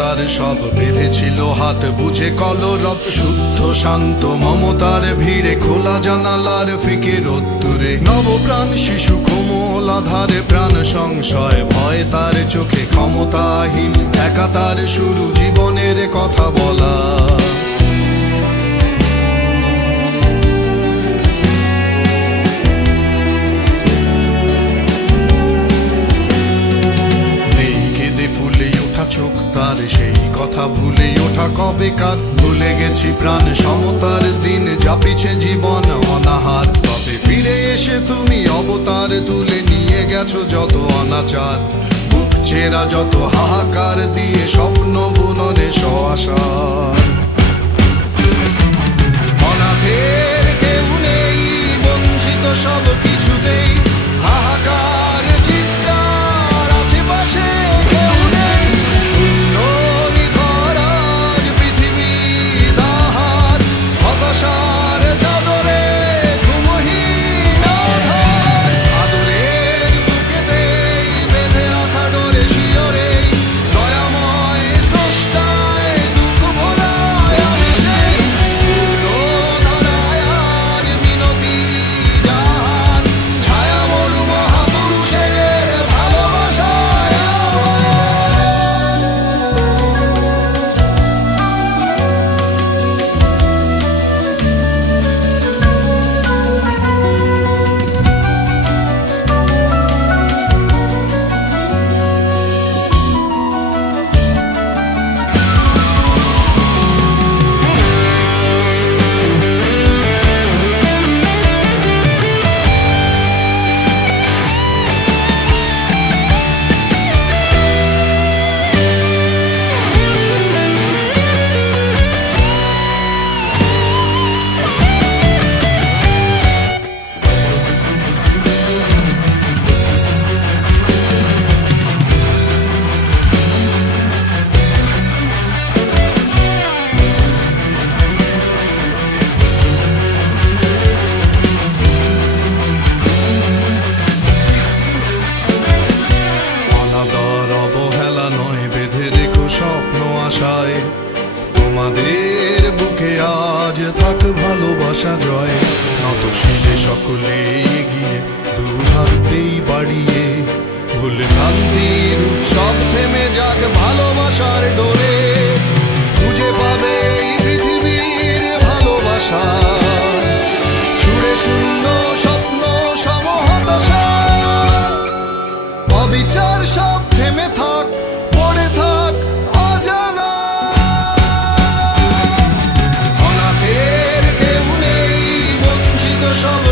তার সব বেঁধেছিল হাত বুঝে কলরব শুদ্ধ শান্ত মমতার ভিড়ে খোলা জানালার ফিকে রোদ্দুরে নবপ্রাণ শিশু কোমল আধারে প্রাণ সংশয় ভয় তার চোখে ক্ষমতাহীন একা তার শুরু জীবনের কথা বলা চোখ তার সেই কথা ভুলে ওঠা কবে কার ভুলে গেছি প্রাণ সমতার দিন যাপিছে জীবন অনাহার তবে ফিরে এসে তুমি অবতার তুলে নিয়ে গেছো যত অনাচার বুক চেরা যত হাহাকার দিয়ে স্বপ্ন বুননে সআসার অনাথের কেউ নেই বঞ্চিত সব কিছুতেই হাহাকার চিৎকার আছে পাশে তোমাদের বুকে আজ থাক ভালোবাসা জয় নত শিলে সকলে এগিয়ে দু হাতেই বাড়িয়ে ভুল ভ্রান্তির উৎসব থেমে যাক ভালোবাসার ডোরে খুঁজে পাবে এই পৃথিবীর ভালোবাসা ছুড়ে শূন্য স্বপ্ন সমহতাশা অবিচার সব থেমে থাক পড়ে থাক অজানা অনাথের কেউ নেই বঞ্চিত সব